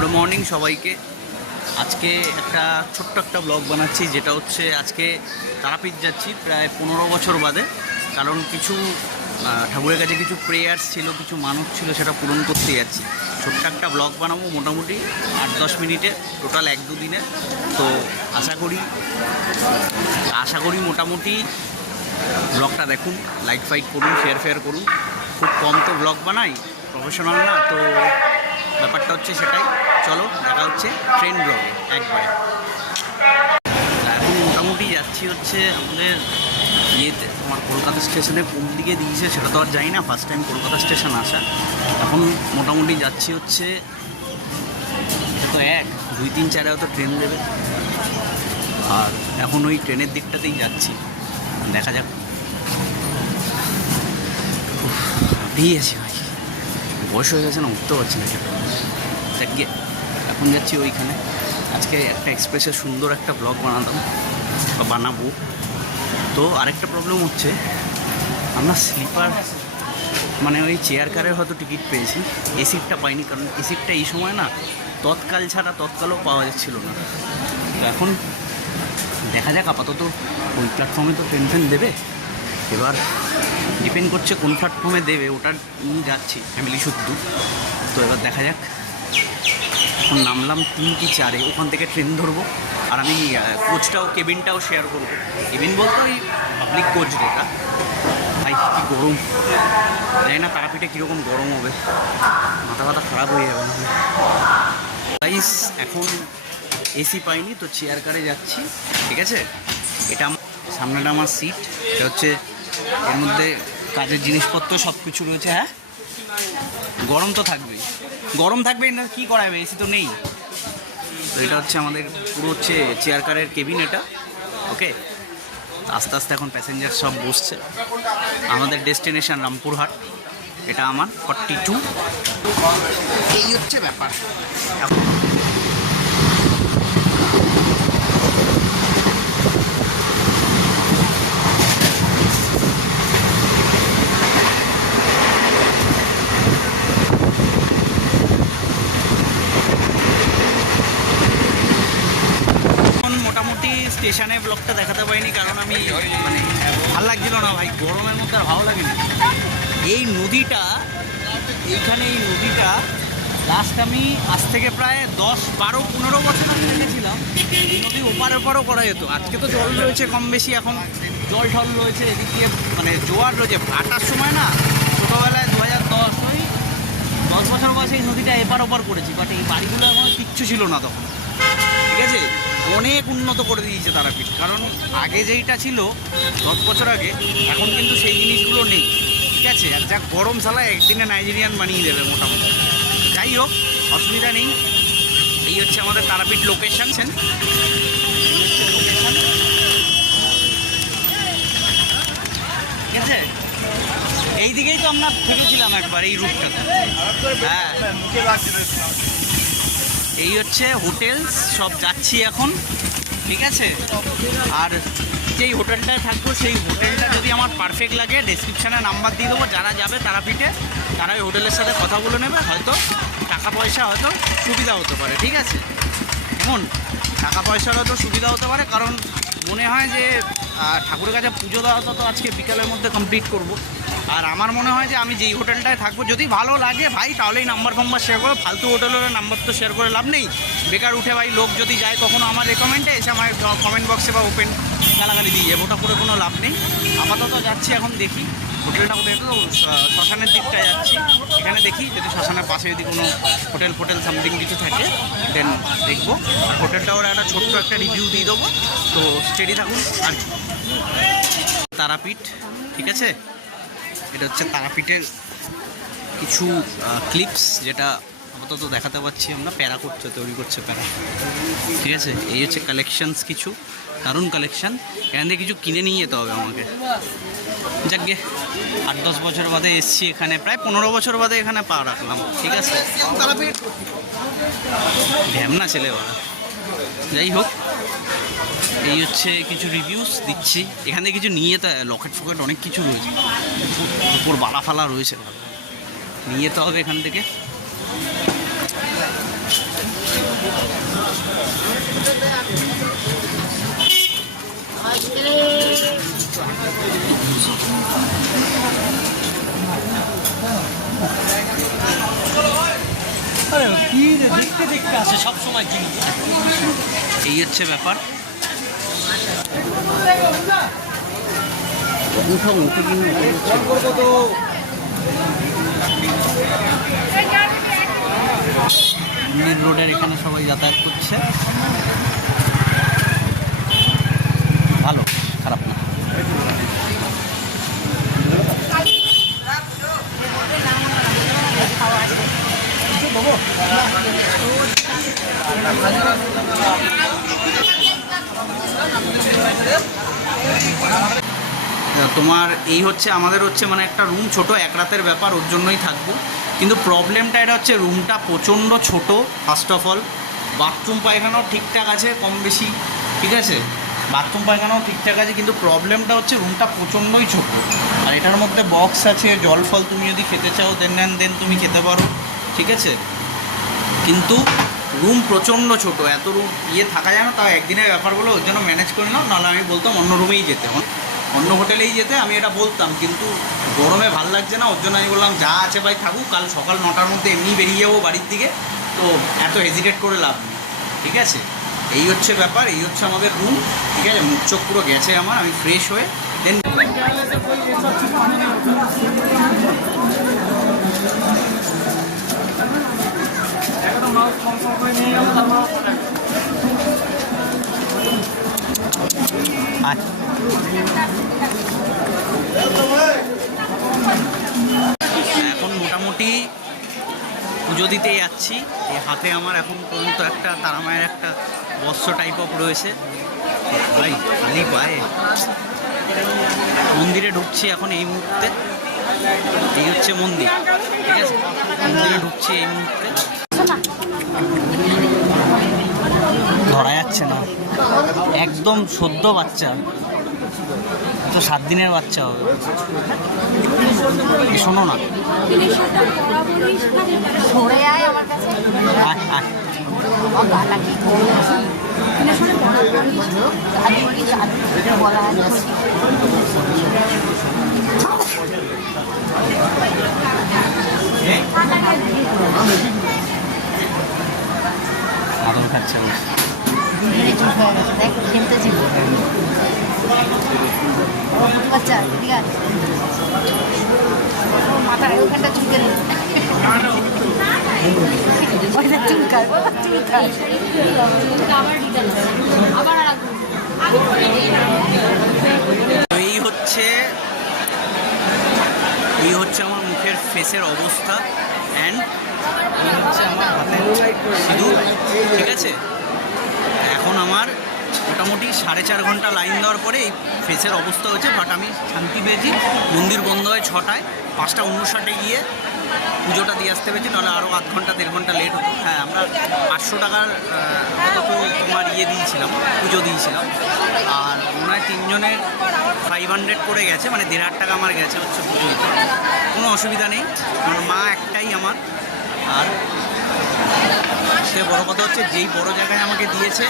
Good morning সবাইকে। আজকে একটা ছোট্ট একটা ব্লগ বানাচ্ছি, যেটা হচ্ছে আজকে তারাপীঠ যাচ্ছি প্রায় 15 বছর বাদে। কারণ কিছু ঠাকুরের কাছে কিছু প্রেয়ার্স ছিল, কিছু মানত ছিল, সেটা পূরণ করতে যাচ্ছি। ছোট্ট একটা ব্লগ বানাবো, মোটামুটি 8-10 মিনিটে, টোটাল 1-2 দিনে। তো আশা করি মোটামুটি ব্লগটা দেখুন, লাইক ফাইক করুন, শেয়ার করুন। খুব কম তো ব্লগ বানাই, প্রফেশনাল না তো, ব্যাপারটা হচ্ছে সেটাই। চলো দেখা হচ্ছে ট্রেন ব্লগে একবারে। এখন মোটামুটি যাচ্ছি হচ্ছে আমাদের ইয়েতে, আমার কলকাতা স্টেশনে কোন দিকে দিয়েছে সেটা তো আর জানি না, ফার্স্ট টাইম কলকাতা স্টেশন আসা। এখন মোটামুটি যাচ্ছি হচ্ছে, তো 1-2-3-4 হয়তো ট্রেন দেবে, আর এখন ওই ট্রেনের দিকটাতেই যাচ্ছি। দেখা যাক। দিয়ে আছি ভাই, বয়স হয়ে গেছে না, উঠতে পারছি না সেটা। দেখ গিয়ে এখন যাচ্ছি ওইখানে। আজকে একটা এক্সপ্রেসের সুন্দর একটা ব্লগ বানাবো। তো আরেকটা প্রবলেম হচ্ছে, আমরা স্লিপার মানে ওই চেয়ার কারের হয়তো টিকিট পেয়েছি, এসিরটা পাইনি। কারণ এসিরটা এই সময় না তৎকাল ছাড়া তৎকালও পাওয়া যাচ্ছিল না। তো এখন দেখা যাক, আপাতত ওই প্ল্যাটফর্মে তো ট্রেন দেবে, এবার ডিপেন্ড করছে কোন প্ল্যাটফর্মে দেবে, ওটা নিয়ে যাচ্ছি ফ্যামিলি শুদ্ধ। তো এবার দেখা যাক। এখন নামলাম 3 কি 4, ওখান থেকে ট্রেন ধরবো। আর আমি কোচটাও, কেবিনটাও শেয়ার করবো। কেবিন বলতে ওই পাবলিক কোচ যেটা। ভাই কী গরম, জানি না তারাপীঠে কীরকম গরম হবে, মাথা খারাপ হয়ে যাবে না। গাইস এখন এসি পাইনি, তো চেয়ার কারে যাচ্ছি, ঠিক আছে। এটা সামনেটা আমার সিট, এটা হচ্ছে, এর মধ্যে কাজের জিনিসপত্র সব কিছু রয়েছে। হ্যাঁ, গরম তো থাকবেই, গরম থাকবেই না, কী করা যাবে, এসি তো নেই। তো এটা হচ্ছে আমাদের পুরো হচ্ছে চেয়ার কারের কেবিন এটা, ওকে। আস্তে আস্তে এখন প্যাসেঞ্জার সব বসছে। আমাদের ডেস্টিনেশন রামপুরহাট, এটা আমার 42। এই হচ্ছে ব্যাপার। মোটামুটি স্টেশনে ব্লগটা দেখাতে পারিনি, কারণ আমি মানে ভালো লাগছিল না ভাই, গরমের মধ্যে আর ভালো লাগেনি। এই নদীটা, এইখানে এই নদীটা লাস্ট আমি আজ থেকে প্রায় 10-12-15 বছর আগে দেখেছিলাম। এই নদী ওপারও করা যেত। আজকে তো জল রয়েছে কম বেশি, এখন জল ঢল রয়েছে, এদিক দিয়ে মানে জোয়ার রয়েছে। ভাটার সময় না, ছোটোবেলায় 2010 ওই 10 বছর বয়সে এই নদীটা এপার ওপার করেছি, বাট এই বাড়িগুলো এখন কিচ্ছু ছিল না তখন, ঠিক আছে। অনেক উন্নত করে দিয়েছে তারাপীঠ, কারণ আগে যেইটা ছিল 10 বছর আগে, এখন কিন্তু সেই জিনিসগুলো নেই, ঠিক আছে। আর যা গরম সালা একদিনে নাইজেরিয়ান বানিয়ে দেবে মোটামুটি। যাই হোক, অসুবিধা নেই। এই হচ্ছে আমাদের তারাপীঠ লোকেশন, ঠিক আছে। এই দিকেই তো আমরা থেকেছিলাম একবার, এই রুটটাতে। হ্যাঁ, এই হচ্ছে হোটেলস সব, যাচ্ছি এখন, ঠিক আছে। আর যেই হোটেলটায় থাকবো, সেই হোটেলটা যদি আমার পারফেক্ট লাগে, ডেসক্রিপশানে নাম্বার দিয়ে দেবো। যারা যাবে তারাপীঠে, তারা ওই হোটেলের সাথে কথা বলে নেবে। হয়তো টাকা পয়সা হয়তো সুবিধা হতে পারে, ঠিক আছে। এমন টাকা পয়সার হয়তো সুবিধা হতে পারে, কারণ মনে হয় যে ঠাকুরের কাছে পুজো দেওয়া তো আজকে বিকালের মধ্যে কমপ্লিট করব। আর আমার মনে হয় যে আমি যেই হোটেলটায় থাকবো, যদি ভালো লাগে ভাই, তাহলেই নাম্বার শেয়ার করো। ফালতু হোটেলের নাম্বার তো শেয়ার করে লাভ নেই, বেকার উঠে ভাই। লোক যদি যায় কখনো আমার রেকমেন্ডে, এসে আমার কমেন্ট বক্সে বা ওপেন গালাগালি দিয়ে যাবে, ওটা করে কোনো লাভ নেই। আপাতত যাচ্ছি, এখন দেখি হোটেলটা কোথায়। তো শ্মশানের দিকটায় যাচ্ছি, এখানে দেখি যদি শ্মশানের পাশে যদি কোনো হোটেল সামথিং কিছু থাকে, দেন দেখবো। হোটেলটা ওরা একটা ছোট্ট একটা রিভিউ দিয়ে দেবো। তো স্টেডি থাকুন। আর তারাপীঠ, ঠিক আছে, এটা হচ্ছে তারাপীঠের কিছু ক্লিপস, যেটা আপাতত দেখাতে পাচ্ছি আমরা। প্যারা করছে, তৈরি করছে প্যারা, ঠিক আছে। এই হচ্ছে কালেকশানস, কিছু দারুণ কালেকশান। এখান থেকে কিছু কিনে নিয়ে যেতে হবে আমাকে। যাকগে, 8-10 বছর বাদে এসছি এখানে, প্রায় 15 বছর বাদে এখানে পা রাখলাম, ঠিক আছে। ঢ্যামনা ছেলে ওরা। যাই হোক, এই হচ্ছে কিছু রিভিউস দিচ্ছি। এখান থেকে কিছু নিয়ে যেতে, লকেট ফকেট অনেক কিছু রয়েছে, উপর বালা ফালা রয়েছে, নিয়ে যেতে হবে এখান থেকে। দেখতে আসে সব সময় কিন্তু এই হচ্ছে ব্যাপার। মেন রোডের এখানে সবাই যাতায়াত করছে, ভালো, খারাপ না। তোমার এই হচ্ছে আমাদের হচ্ছে মানে একটা রুম ছোট, এক রাতের ব্যাপার, ওর জন্যই থাকবো। কিন্তু প্রবলেমটা এটা হচ্ছে রুমটা প্রচণ্ড ছোট। ফার্স্ট অফ অল বাথরুম পায়খানাও ঠিকঠাক আছে কম বেশি, ঠিক আছে, বাথরুম পায়খানাও ঠিকঠাক আছে, কিন্তু প্রবলেমটা হচ্ছে রুমটা প্রচণ্ডই ছোট। আর এটার মধ্যে বক্স আছে, জল ফল তুমি যদি খেতে চাও দেন তুমি খেতে পারো, ঠিক আছে, কিন্তু রুম প্রচণ্ড ছোট। এত রুম থাকা যায় না, তাও একদিনের ব্যাপারগুলো ওর জন্য ম্যানেজ করে নাও, নাহলে আমি বলতাম অন্য রুমেই যেতে, অন্য হোটেলেই যেতে, আমি এটা বলতাম, কিন্তু গরমে ভাল লাগছে না, ওর জন্য আমি বললাম যা আছে ভাই থাকুক, কাল সকাল 9টার মধ্যে এমনি বেরিয়ে যাবো বাড়ির দিকে, তো এত হেজিটেট করে লাভ নেই, ঠিক আছে। এই হচ্ছে ব্যাপার, এই হচ্ছে আমাদের রুম, ঠিক আছে। মুখ চোখ পুরো গেছে আমার, আমি ফ্রেশ হয়ে দেন এখন মোটামুটি পুজো দিতে যাচ্ছি। এই হাতে আমার এখন পর্যন্ত একটা তারামায়ের একটা বস্ত্র টাইপ অফ রয়েছে, ভাই খালি পায়ে। মন্দিরে ঢুকছি এখন এই মুহূর্তে, এই হচ্ছে মন্দির, ঠিক আছে, মন্দিরে ঢুকছি এই মুহূর্তে। ধরা যাচ্ছে না, একদম সদ্য বাচ্চা, তো 7 দিনের বাচ্চা হবে। শোনো না, আদর খাচ্ছে বাচ্চা ঠিক আছে, মাথায় ওখানটা চুলকে চুলকার এই হচ্ছে আমার মুখের ফেসের অবস্থা, অ্যান্ড এই হচ্ছে আমার হাতের সিঁদুর, ঠিক আছে। এখন আমার মোটামুটি 4.5 ঘন্টা লাইন দেওয়ার পরে এই ফেসের অবস্থা হয়েছে, বাট আমি শান্তি পেয়েছি। মন্দির বন্ধ হয় 6টায়, 5:59 গিয়ে পুজোটা দিয়ে আসতে পেরেছি, নাহলে আরও 1 ঘন্টা 1.5 ঘন্টা লেট হতো। হ্যাঁ, আমরা 500 টাকার তোমার দিয়েছিলাম, পুজো দিয়েছিলাম, আর মনে হয় 3 জনের 500 করে গেছে, মানে 1,500 টাকা আমার গেছে হচ্ছে পুজো দিতে। কোনো অসুবিধা নেই, কারণ মা একটাই আমার। আর সে বড় কথা হচ্ছে যেই বড় জায়গায় আমাকে দিয়েছে,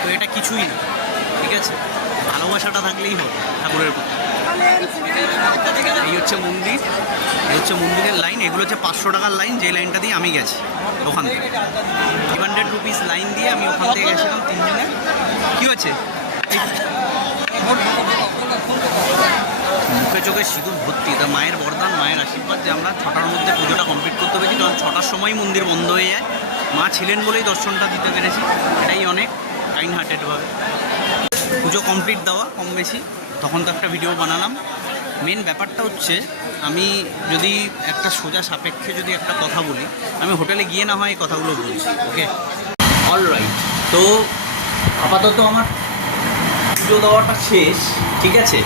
তো এটা কিছুই না, ঠিক আছে, ভালোবাসাটা থাকলেই হবে ঠাকুরের প্রতি। এই হচ্ছে মন্দির, এই হচ্ছে মন্দিরের লাইন, এগুলো হচ্ছে 500 টাকার লাইন, যে লাইনটা দিয়ে আমি গেছি ওখান থেকে। 500 রুপিস লাইন দিয়ে আমি ওখান থেকে গেছিলাম 3 জনে। কী হচ্ছে, মুখে চোখে সিঁদুর ভর্তি, তা মায়ের বরদান, মায়ের আশীর্বাদ যে আমরা 6টার মধ্যে পুজোটা কমপ্লিট করতে পেরেছি, কারণ 6টার সময় মন্দির বন্ধ হয়ে যায়। মা ছিলেন বলেই দর্শনটা দিতে পেরেছি, এটাই অনেক কাইন্ড হার্টেডভাবে। পুজো কমপ্লিট দেওয়া কম বেশি, তখন তো একটা ভিডিও বানালাম। মেন ব্যাপারটা হচ্ছে, আমি যদি একটা সোজা সাপেক্ষে যদি একটা কথা বলি, আমি হোটেলে গিয়ে না হয় এই কথাগুলো বলছি, ওকে, অলরাইট। তো আপাতত আমার পুজো দেওয়াটা শেষ, ঠিক আছে,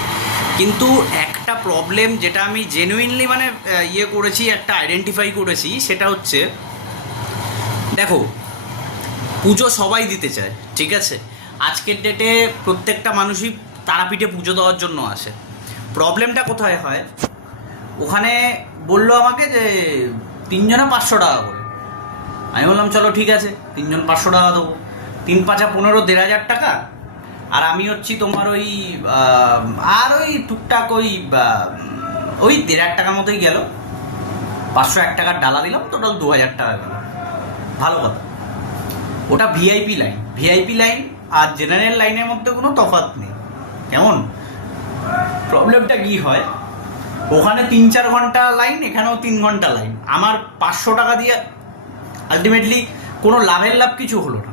কিন্তু একটা প্রবলেম যেটা আমি জেনুইনলি মানে করেছি, একটা আইডেন্টিফাই করেছি, সেটা হচ্ছে, দেখো, পুজো সবাই দিতে চায়, ঠিক আছে, আজকের ডেটে প্রত্যেকটা মানুষই তারাপীঠে পুজো দেওয়ার জন্য আসে। প্রবলেমটা কোথায় হয়, ওখানে বললো আমাকে যে 3 জনে 500 টাকা করে। আমি বললাম চলো ঠিক আছে, 3 জন 500 টাকা দেবো। 3×5 15, 1,500 টাকা। আর আমি হচ্ছি তোমার ওই আর ওই টুকটাক ওই 1,500 টাকার মতোই গেল। 501 টাকার ডালা দিলাম, টোটাল 2,000 টাকা গেল। ভালো কথা। ওটা ভিআইপি লাইন আর জেনারেল লাইনের মধ্যে কোনো তফাৎ নেই। কেমন? প্রবলেমটা কি হয়, ওখানে 3-4 ঘন্টা লাইন, এখানেও 3 ঘন্টা লাইন। আমার 500 টাকা দিয়ে আলটিমেটলি কোনো লাভ কিছু হলো না।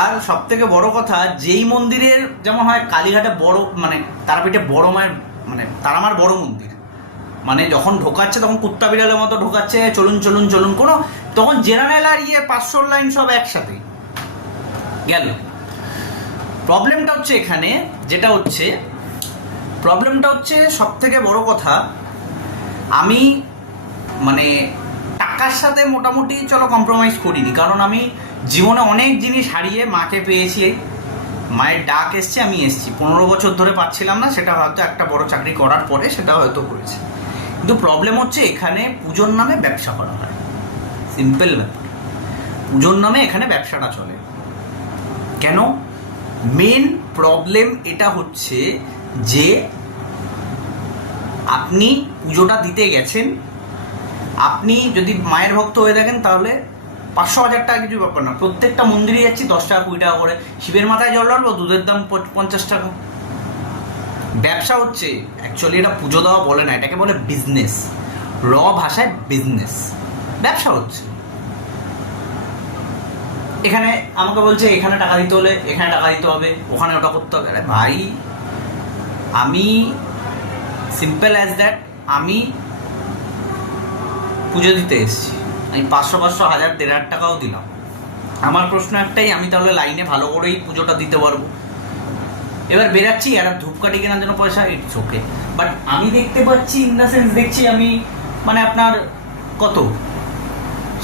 আর সব থেকে বড় কথা, যেই মন্দিরের যেমন হয় কালীঘাটে বড়, মানে তারাপীঠে বড় মায়ের, মানে তারামার বড় মন্দির, মানে যখন ঢোকাচ্ছে তখন কুত্তা বিড়ালের মতো ঢোকাচ্ছে, চলুন কোনো, তখন জেনারেল আর 500 লাইন সব একসাথে গেল। প্রবলেমটা হচ্ছে এখানে, প্রবলেমটা হচ্ছে সব থেকে বড় কথা, আমি মানে টাকার সাথে মোটামুটি চলো কম্প্রোমাইজ করিনি, কারণ আমি জীবনে অনেক জিনিস হারিয়ে মাকে পেয়েছি। মায়ের ডাক এসছে, আমি এসছি। 15 বছর ধরে পাচ্ছিলাম না, সেটা হয়তো একটা বড় চাকরি করার পরে সেটা হয়তো করেছে। কিন্তু প্রবলেম হচ্ছে এখানে পুজোর নামে ব্যবসা করা হয়। সিম্পল ব্যাপার, পুজোর নামে এখানে ব্যবসাটা চলে। কেন? মেন প্রবলেম এটা হচ্ছে যে আপনি পুজোটা দিতে গেছেন, আপনি যদি মায়ের ভক্ত হয়ে থাকেন তাহলে 500-1000 টাকা কিছু ব্যাপার না। প্রত্যেকটা মন্দিরে যাচ্ছি 10 টাকা 20 টাকা করে। শিবের মাথায় জল ঢালবো, দুধের দাম 50 টাকা। ব্যবসা হচ্ছে, অ্যাকচুয়ালি এটা পুজো দেওয়া বলে না, এটাকে বলে বিজনেস। র ভাষায় বিজনেস, ব্যবসা হচ্ছে। এখানে আমাকে বলছে এখানে টাকা দিতে হলে এখানে টাকা দিতে হবে, ওখানে ওটা করতে হবে। আরে ভাই, আমি সিম্পল অ্যাজ দ্যাট, আমি পুজো দিতে এসেছি, আমি 500, 1000, 1,500 টাকাও দিলাম। আমার প্রশ্ন একটাই, আমি তাহলে লাইনে ভালো করেই পুজোটা দিতে পারবো। এবার বেরাচ্ছি, আর ধূপকাঠি কেনার জন্য পয়সা, ইটস ওকে। বাট আমি দেখতে পাচ্ছি, ইন দ্য সেন্স দেখছি আমি, মানে আপনার কত,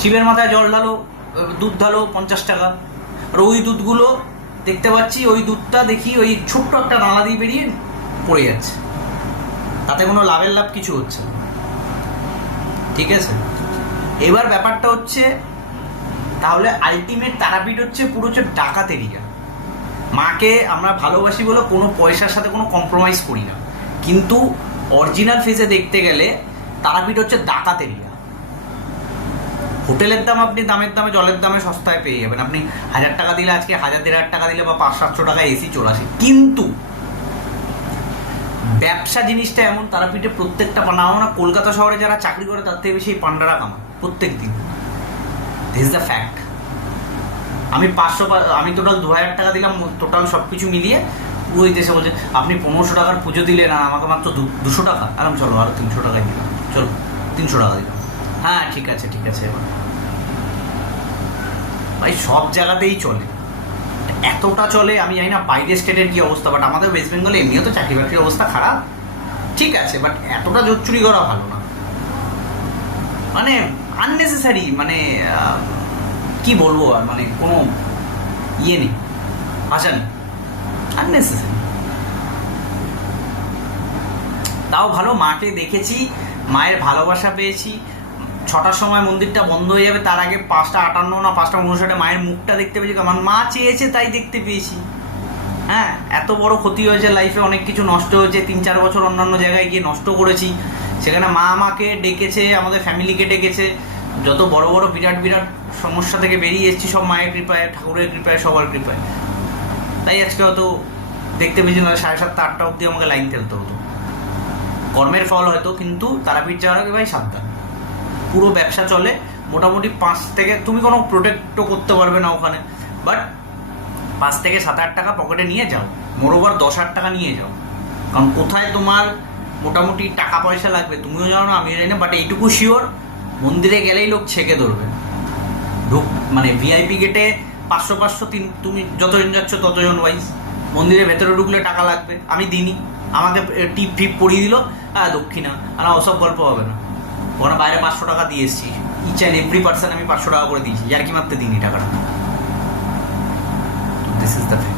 শিবের মাথায় জল ঢালো, দুধ ঢালো 50 টাকা। আর ওই দুধগুলো দেখতে পাচ্ছি, ওই দুধটা দেখি ওই ছোট্ট একটা নালা দিয়ে বেরিয়ে পড়ে যাচ্ছে, তাতে কোনো লাভ কিছু হচ্ছে না। ঠিক আছে, এবার ব্যাপারটা হচ্ছে, তাহলে আলটিমেট তারাপীঠ হচ্ছে পুরো হচ্ছে ডাকাত এরিয়া। মাকে আমরা ভালোবাসি বলে কোনো পয়সার সাথে কোনো কম্প্রোমাইজ করি না, কিন্তু অরিজিনাল ফেসে দেখতে গেলে তারাপীঠ হচ্ছে ডাকাত এরিয়া। হোটেলের দাম আপনি দামের দামে, জলের দামে সস্তায় পেয়ে যাবেন। আপনি 1000 টাকা দিলে আজকে 1000-1,500 টাকা দিলে বা 500-700 টাকা এসি চলে আসে। কিন্তু ব্যবসা জিনিসটা এমন, তারাপীঠে প্রত্যেকটা না কলকাতা শহরে যারা চাকরি করে তার থেকে বেশি পান্ডারা কামায় প্রত্যেক দিন। This is the fact. আমি আমি টোটাল 2,000 টাকা দিলাম, টোটাল সব কিছু মিলিয়ে। ওই দেশে বলছে আপনি 1500 টাকার পুজো দিলেন, আর আমাকে মাত্র 200 টাকা। আরাম, চলো আরো 300 টাকায় দিলাম, চলো 300 টাকা দিলাম। হ্যাঁ ঠিক আছে। এবার ভাই সব জায়গাতেই চলে, এতটা চলে। আমি জানি না বাইরের স্টেটের কি অবস্থা, বাট আমাদের ওয়েস্ট বেঙ্গলে এমনিও তো চাকরি বাকরির অবস্থা খারাপ, ঠিক আছে, বাট এতটা জোর চুরি করা ভালো না। মানে আননেসেসারি, মানে কি বলবো আর, মানে কোনো ইয়ে নেই, ভাষা নেই, আননেসেসারি। তাও ভালো, মাকে দেখেছি, মায়ের ভালোবাসা পেয়েছি। 6টার সময় মন্দিরটা বন্ধ হয়ে যাবে, তার আগে 5:58 না 5:59 মায়ের মুখটা দেখতে পেয়েছি। আমার মা চেয়েছে তাই দেখতে পেয়েছি। হ্যাঁ, এত বড় ক্ষতি হয়েছে লাইফে, অনেক কিছু নষ্ট হয়েছে। 3-4 বছর অন্যান্য জায়গায় গিয়ে নষ্ট করেছি, সেখানে মা আমাকে ডেকেছে, আমাদের ফ্যামিলিকে ডেকেছে। যত বড় বড় বিরাট সমস্যা থেকে বেরিয়ে এসেছি সব মায়ের কৃপায়, ঠাকুরের কৃপায়, সবার কৃপায়। তাই আজকে হয়তো দেখতে পেয়েছি না 7:30, 8টা অবধি আমাকে লাইন ফেলতে হতো, কর্মের ফল হয়তো। কিন্তু তারাপীঠ যাওয়ার আগে ভাই সাবধান, পুরো ব্যবসা চলে মোটামুটি 5 থেকে, তুমি কোনো প্রোটেক্টও করতে পারবে না ওখানে, বাট 5 থেকে 7-8 টাকা পকেটে নিয়ে যাও, মোরওভার 10,000 টাকা নিয়ে যাও। কারণ কোথায় তোমার মোটামুটি টাকা পয়সা লাগবে তুমিও জানো না, আমিও জানি না, বাট এইটুকু শিওর, মন্দিরে গেলেই লোক ছেঁকে ধরবে। মানে ভিআইপি গেটে 500, তুমি যতজন যাচ্ছ ততজন ওয়াইজ। মন্দিরের ভেতরে ঢুকলে টাকা লাগবে, আমি দিইনি, আমাকে টিপ ফিপ পরিয়ে দিল, দক্ষিণা, আর ওসব গল্প হবে না। ওখানে বাইরে 500 টাকা দিয়ে এসেছি, ইচ অ্যান্ড এভরি পার্সন আমি 500 টাকা করে দিয়েছি, যার কি মাত্র দিইনি টাকাটা। This is the thing.